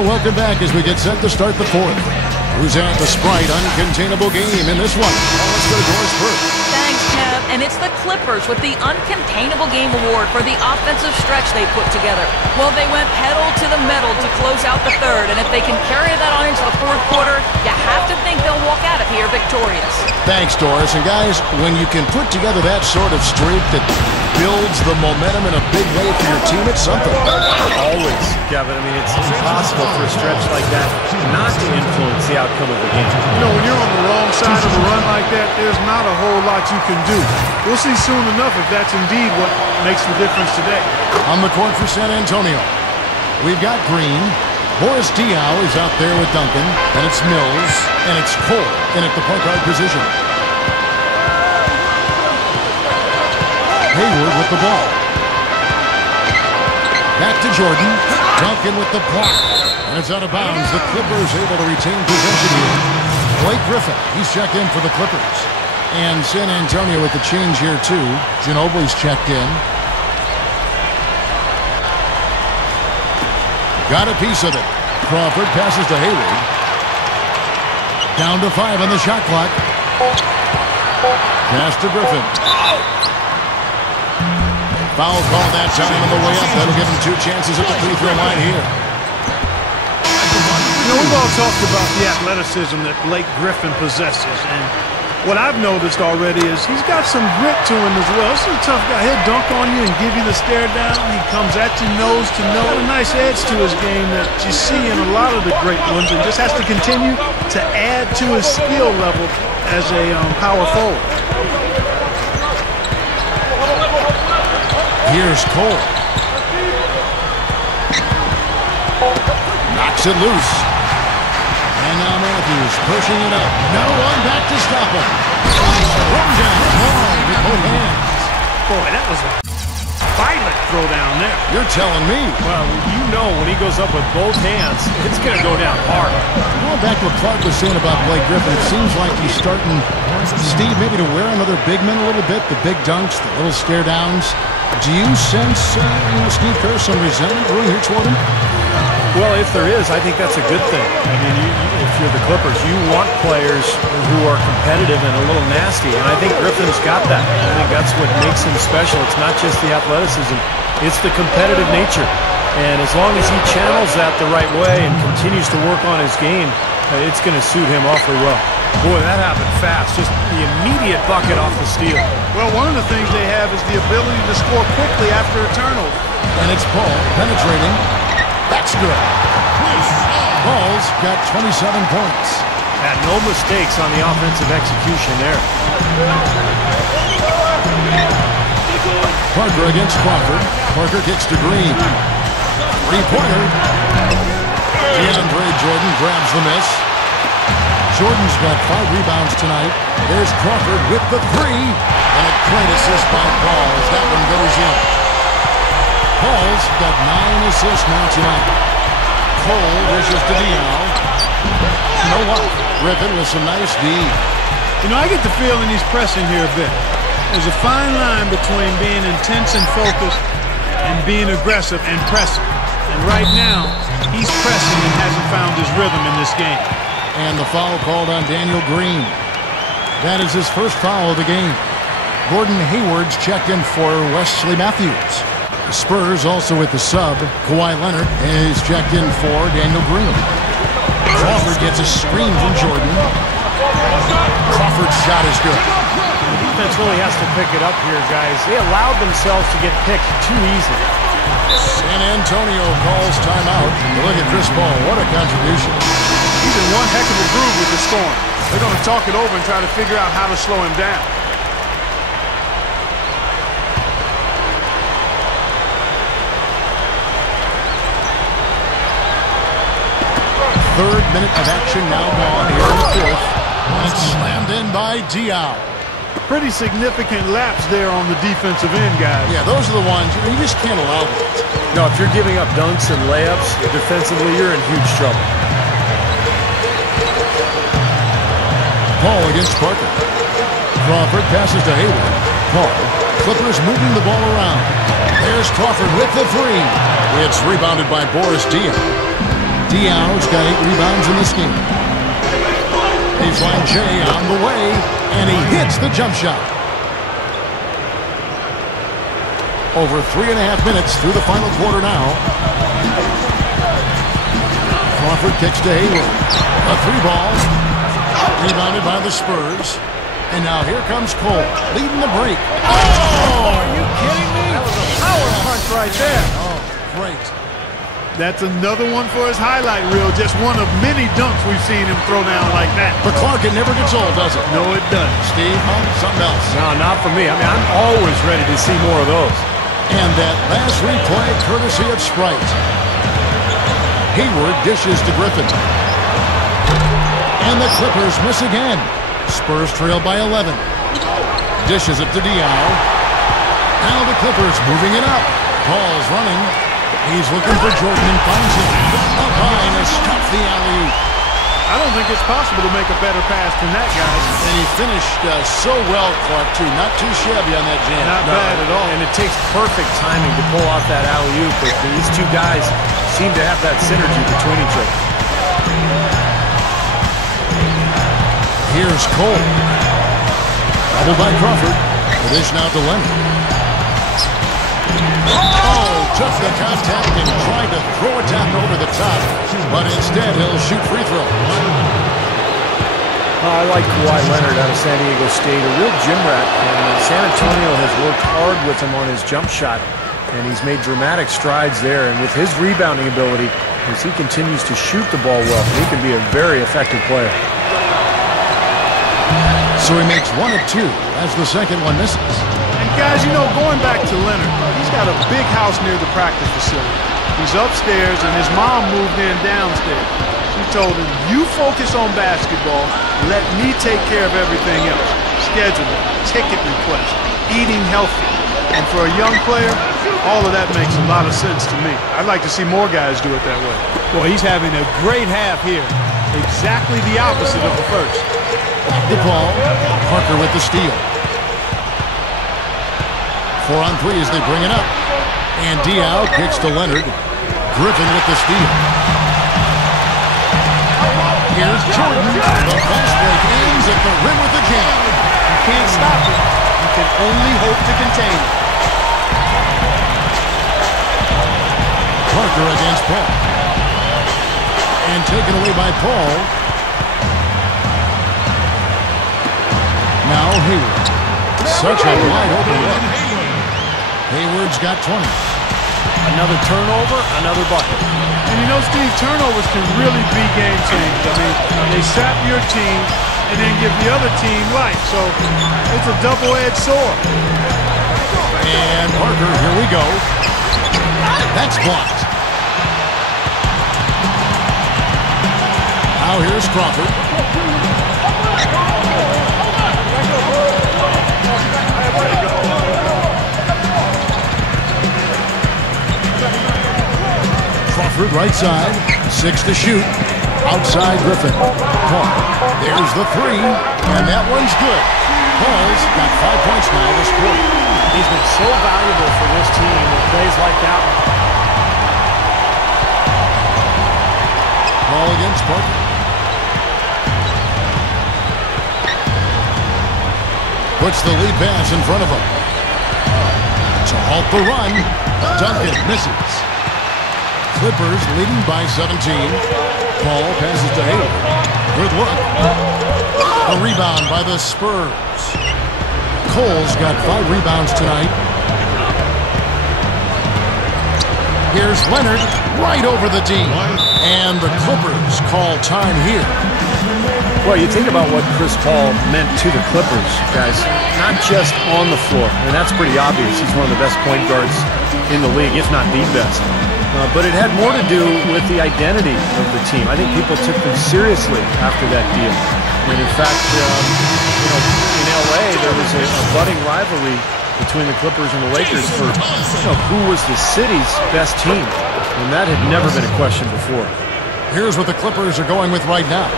Well, welcome back as we get set to start the fourth. Who's at the Sprite uncontainable game in this one? Let's go to Doris first. Thanks, Kev. And it's the Clippers with the Uncontainable Game Award for the offensive stretch they put together. Well, they went pedal to the metal to close out the third, and if they can carry that on into the fourth quarter, you have to think they'll walk out of here victorious. Thanks, Doris. And guys, when you can put together that sort of streak that builds the momentum in a big way for your team, it's something. Always, Kevin. I mean, it's impossible for a stretch like that not to influence the outcome of the game. You know, when you're on the wrong side of a run like that, there's not a whole lot you can do. We'll see soon enough if that's indeed what makes the difference today. On the court for San Antonio, we've got Green. Boris Diaw is out there with Duncan, and it's Mills, and it's Cole in at the point guard position. Hayward with the ball. Back to Jordan. Duncan with the block. And it's out of bounds. The Clippers able to retain possession here. Blake Griffin, he's checked in for the Clippers. And San Antonio with the change here, too. Ginobili's checked in. Got a piece of it. Crawford passes to Hayward. Down to 5 on the shot clock. Pass to Griffin. Foul call that time on the way up. That'll give him 2 chances at the free throw line here. You know, we've all talked about the athleticism that Blake Griffin possesses, and what I've noticed already is he's got some grit to him as well. This is a tough guy. He'll dunk on you and give you the stare down. He comes at you nose to nose. Got a nice edge to his game that you see in a lot of the great ones, and just has to continue to add to his skill level as a power forward. Here's Cole. Knocks it loose. And now Matthews pushing it up. No one back to stop him. Thrown down hard with both hands. Boy, that was a violent throw down there. You're telling me. Well, you know when he goes up with both hands, it's going to go down hard. Going back to what Clark was saying about Blake Griffin, it seems like he's starting, Steve, maybe to wear another big man a little bit. The big dunks, the little stare downs. Do you sense, Steve Kerr, some resentment brewing here toward him? Well, if there is, I think that's a good thing. I mean, if you're the Clippers, you want players who are competitive and a little nasty, and I think Griffin's got that. I think that's what makes him special. It's not just the athleticism, it's the competitive nature. And as long as he channels that the right way and continues to work on his game, it's going to suit him awfully well. Boy, that happened fast. Just the immediate bucket off the steal. Well, one of the things they have is the ability to score quickly after a turnover. And it's Paul penetrating. That's good. Paul's got 27 points. Had no mistakes on the offensive execution there. Parker against Crawford. Parker gets to Green. Three-pointer. DeAndre Jordan grabs the miss. Jordan's got 5 rebounds tonight. There's Crawford with the 3. And a great assist by Paul as that one goes in. Paul's got 9 assists now tonight. Cole wishes to Diaw. You know what? Griffin with some nice D. You know, I get the feeling he's pressing here a bit. There's a fine line between being intense and focused and being aggressive and pressing. And right now, he's pressing and hasn't found his rhythm in this game. And the foul called on Daniel Green. That is his first foul of the game. Gordon Hayward's checked in for Wesley Matthews. The Spurs also with the sub. Kawhi Leonard is checked in for Daniel Green. Crawford gets a screen from Jordan. Crawford's shot is good. The defense really has to pick it up here, guys. They allowed themselves to get picked too easily. San Antonio calls timeout. You look at Chris Paul. What a contribution. He's in one heck of a groove with the scoring. They're going to talk it over and try to figure out how to slow him down. Third minute of action now gone here in the fourth. And it's slammed in by Diaw. Pretty significant lapse there on the defensive end, guys. Yeah, those are the ones you just can't allow that. No, if you're giving up dunks and layups, defensively, you're in huge trouble. Paul against Parker. Crawford passes to Hayward. Paul. Clippers moving the ball around. There's Crawford with the 3. It's rebounded by Boris Diaw. Diaw's got 8 rebounds in this game. Baseline Jay on the way, and he hits the jump shot. Over 3.5 minutes through the final quarter now. Crawford kicks to Hayward. A 3-ball. Rebounded by the Spurs. And now here comes Cole, leading the break. Oh! Are you kidding me? That was a power punch right there. Oh, great. That's another one for his highlight reel. Just one of many dunks we've seen him throw down like that. But Clark, it never gets old, does it? No, it doesn't. Steve, something else. No, not for me. I mean, I'm always ready to see more of those. And that last replay, courtesy of Sprite. Hayward dishes to Griffin. And the Clippers miss again. Spurs trail by 11. Dishes it to Diaw. Now the Clippers moving it up. Paul's running. He's looking for Jordan and finds him. Up high and has stuffed the alley-oop. I don't think it's possible to make a better pass than that, guys. And he finished so well, Clark, too. Not too shabby on that jam. Not bad at all. And it takes perfect timing to pull off that alley-oop. But these two guys seem to have that synergy between each other. Here's Cole. Doubled by Crawford. The dish now to Leonard. Oh, took the contact and tried to throw it down over the top. But instead, he'll shoot free throws. I like Kawhi Leonard out of San Diego State. A real gym rat. And San Antonio has worked hard with him on his jump shot. And he's made dramatic strides there. And with his rebounding ability, as he continues to shoot the ball well, he can be a very effective player. So he makes 1 of 2 as the second one misses. And guys, you know, going back to Leonard, he's got a big house near the practice facility. He's upstairs, and his mom moved in downstairs. She told him, you focus on basketball, let me take care of everything else. Scheduling, ticket requests, eating healthy. And for a young player, all of that makes a lot of sense to me. I'd like to see more guys do it that way. Well, he's having a great half here. Exactly the opposite of the first. The ball. Parker with the steal. 4 on 3 as they bring it up. And Diaw kicks to Leonard. Griffin with the steal. Here's Jordan. The fast break ends at the rim with the jam. You can't stop it. You can only hope to contain it. Parker against Paul. And taken away by Paul. Now Hayward. Such a wide open look. Hayward's got 20. Another turnover, another bucket. And you know, Steve, turnovers can really be game changers. I mean, they sap your team and then give the other team life. So it's a double-edged sword. And Parker, here we go. That's blocked. Now here's Crawford. Crawford right side. 6 to shoot. Outside Griffin. Paul. There's the 3. And that one's good. Paul's got 5 points now this quarter. He's been so valuable for this team with plays like that one. Ball against Parker. Puts the lead pass in front of him. To halt the run. Duncan misses. Clippers leading by 17. Paul passes to Hayward. Good look. A rebound by the Spurs. Cole's got 5 rebounds tonight. Here's Leonard right over the D. And the Clippers call time here. Well, you think about what Chris Paul meant to the Clippers, guys. Not just on the floor. I mean, that's pretty obvious. He's one of the best point guards in the league, if not the best. But it had more to do with the identity of the team. I think people took them seriously after that deal. And in fact, in LA, there was a budding rivalry between the Clippers and the Lakers for who was the city's best team. And that had never been a question before. Here's what the Clippers are going with right now.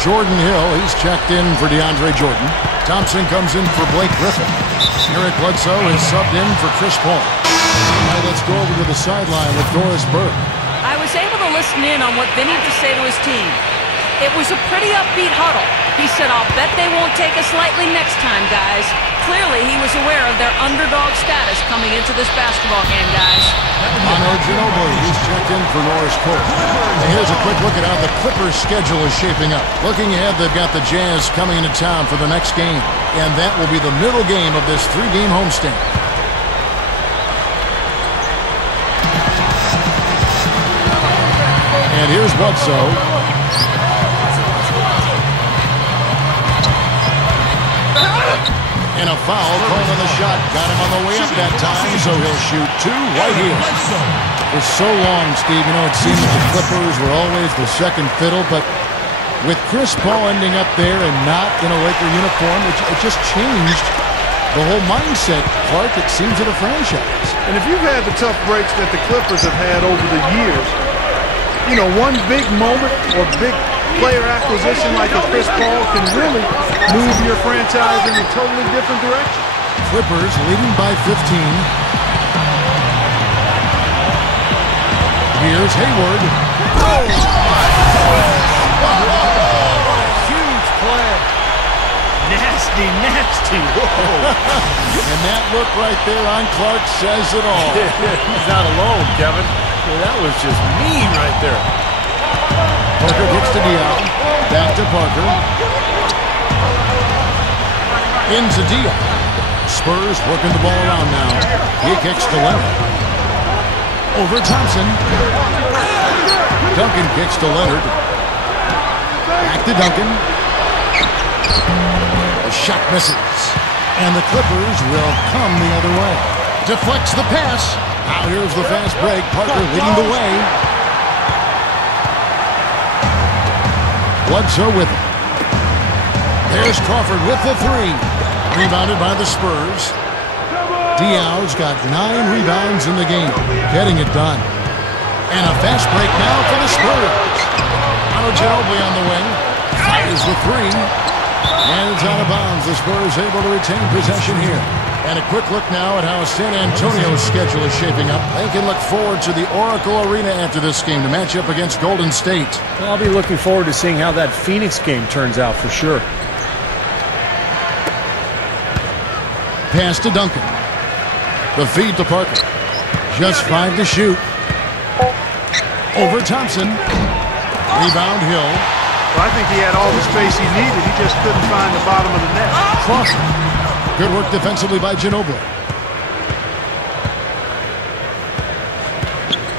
Jordan Hill, he's checked in for DeAndre Jordan. Thompson comes in for Blake Griffin. Eric Bledsoe is subbed in for Chris Paul. All right, let's go over to the sideline with Doris Burke. I was able to listen in on what Vinny had to say to his team. It was a pretty upbeat huddle. He said, "I'll bet they won't take us lightly next time, guys." Clearly, he was aware of their underdog status coming into this basketball game, guys. Manu Ginobili, he's checked in for Norris Cole. And here's a quick look at how the Clippers' schedule is shaping up. Looking ahead, they've got the Jazz coming into town for the next game. And that will be the middle game of this 3-game homestand. And here's Bledsoe. And a foul called on the shot. Got him on the way up that time, so he'll shoot two right here. For so long, Steve, you know, it seemed that the Clippers were always the second fiddle, but with Chris Paul ending up there and not in a Laker uniform, it just changed the whole mindset, Clark, it seems, of the franchise. And if you've had the tough breaks that the Clippers have had over the years, you know, one big moment or big player acquisition like a Chris Paul can really move your franchise in a totally different direction. Clippers leading by 15. Here's Hayward. Oh, Huge play. Nasty, nasty. Whoa. And that look right there on Clark says it all. He's not alone, Kevin. That was just mean right there. Parker gets to Diaw. Back to Parker. Into Diaw. Spurs working the ball around now. He kicks to Leonard. Over Thompson. Duncan kicks to Leonard. Back to Duncan. The shot misses. And the Clippers will come the other way. Deflects the pass. Now here's the fast break. Parker leading the way. Bledsoe with it. There's Crawford with the three. Rebounded by the Spurs. Diaw's got 9 rebounds in the game. Getting it done. And a fast break now for the Spurs. Manu Ginobili on the wing. Fires the three. And it's out of bounds. The Spurs able to retain possession here. And a quick look now at how San Antonio's schedule is shaping up. They can look forward to the Oracle Arena after this game to match up against Golden State. Well, I'll be looking forward to seeing how that Phoenix game turns out for sure. Pass to Duncan. The feed to Parker. Just 5 to shoot. Over Thompson. Rebound Hill. Well, I think he had all the space he needed. He just couldn't find the bottom of the net. Crawford. Good work defensively by Ginobili.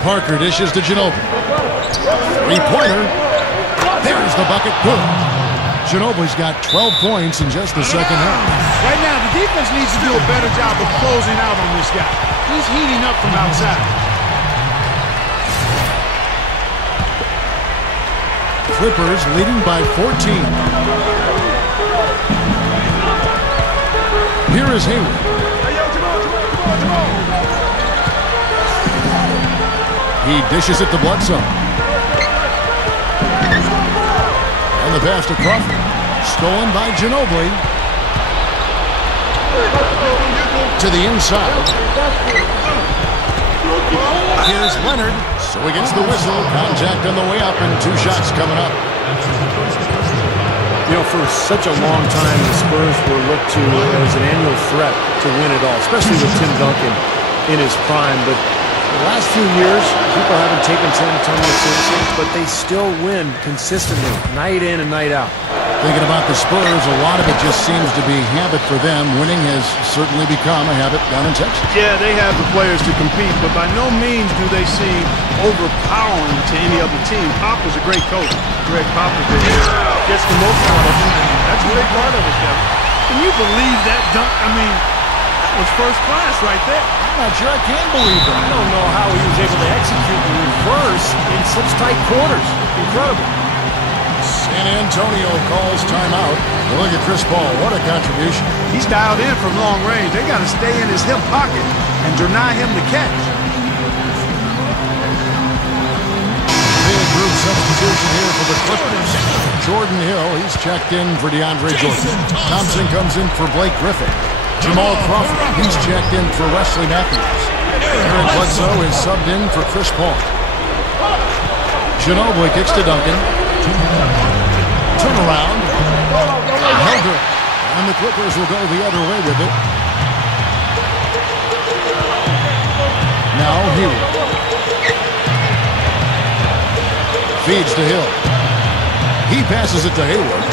Parker dishes to Ginobili. Three-pointer. There's the bucket. Good. Ginobili's got 12 points in just the second half. Right now, the defense needs to do a better job of closing out on this guy. He's heating up from outside. Clippers leading by 14. Here is Hayward. He dishes it to Bledsoe. And the pass to Crawford. Stolen by Ginobili. To the inside. Here's Leonard. So he gets the whistle. Contact on the way up and 2 shots coming up. You know, for such a long time, the Spurs were looked to as an annual threat to win it all, especially with Tim Duncan in his prime. But the last few years, people haven't taken San Antonio seriously, but they still win consistently, night in and night out. Thinking about the Spurs, a lot of it just seems to be habit for them. Winning has certainly become a habit down in Texas. Yeah, they have the players to compete, but by no means do they seem overpowering to any other team. Pop was a great coach. Greg Popovich gets the most out of him. That's a big part of it, Kevin. Can you believe that dunk? I mean, that was first class right there. I'm not sure I can believe it. I don't know how he was able to execute the reverse in such tight quarters. Incredible. San Antonio calls timeout. Look at Chris Paul. What a contribution. He's dialed in from long range. They got to stay in his hip pocket and deny him the catch. Big group substitution here for the Clippers. Jordan Hill, he's checked in for DeAndre Jordan. Thompson comes in for Blake Griffin. Jamal Crawford, he's checked in for Wesley Matthews. Eric Bledsoe is subbed in for Chris Paul. Ginobili kicks to Duncan. Turnaround. Held her. And the Clippers will go the other way with it. Now Hayward. Feeds to Hill. He passes it to Hayward.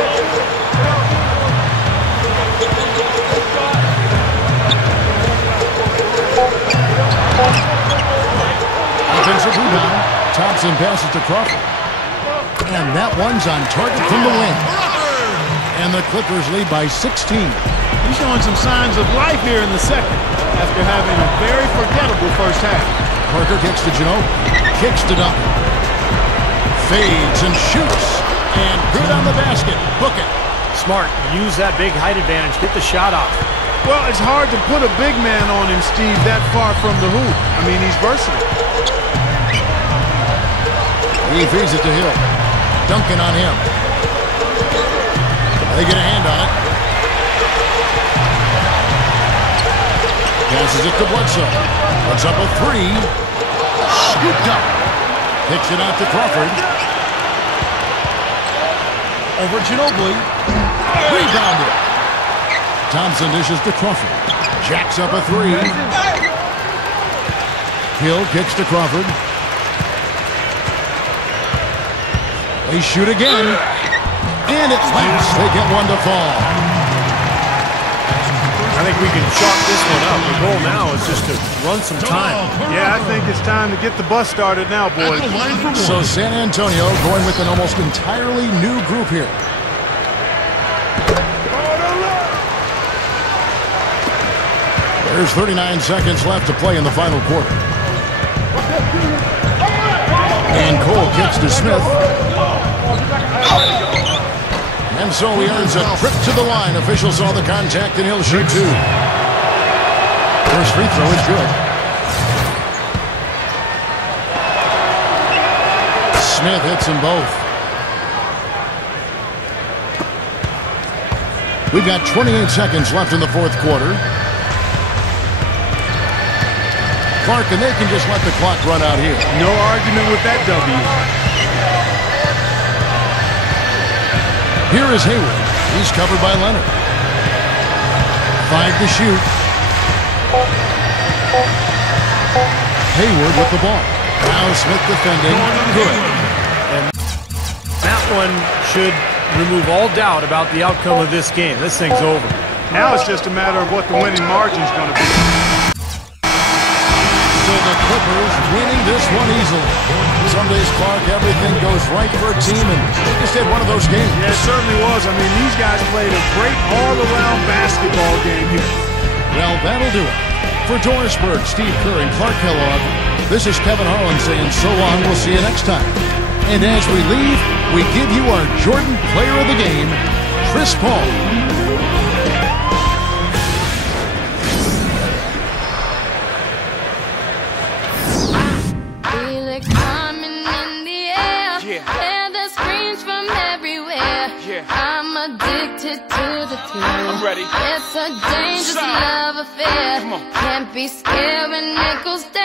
Offensive rebound. Thompson passes to Crawford. And that one's on target from the wing. And the Clippers lead by 16. He's showing some signs of life here in the second after having a very forgettable first half. Parker kicks to Ginobili. Kicks to Duncan. Fades and shoots. And good on the basket. Book it. Smart. Use that big height advantage. Get the shot off. Well, it's hard to put a big man on him, Steve, that far from the hoop. I mean, he's versatile. He feeds it to Hill. Duncan on him. They get a hand on it. Passes it to Bledsoe. Puts up a three. Scooped up. Kicks it out to Crawford. Over Ginobili. Rebounded. Thompson dishes to Crawford. Jacks up a three. Hill kicks to Crawford. They shoot again. And it lands. They get one to fall. I think we can chalk this one up. The goal now is just to run some time. Yeah, I think it's time to get the bus started now, boys. So San Antonio going with an almost entirely new group here. There's 39 seconds left to play in the final quarter. And Cole kicks to Smith. And so he earns a trip to the line. Officials saw the contact, and he'll shoot two. First free throw is good. Smith hits them both. We've got 28 seconds left in the fourth quarter. Clark, and they can just let the clock run out here. No argument with that W. Here is Hayward. He's covered by Leonard. 5 to shoot. Hayward with the ball. Now Smith defending. Good. And that one should remove all doubt about the outcome of this game. This thing's over. Now it's just a matter of what the winning margin is going to be. So the Clippers winning this one easily. Some days, Clark, everything goes right for a team, and they just had one of those games. Yeah, it certainly was. I mean, these guys played a great all-around basketball game here. Well, that'll do it. For Doris Berg, Steve Kerr, and Clark Kellogg, this is Kevin Harlan saying so long. We'll see you next time. And as we leave, we give you our Jordan Player of the Game, Chris Paul. I'm addicted to the thrill. I'm ready. It's a dangerous love affair. Can't be scared when it goes down.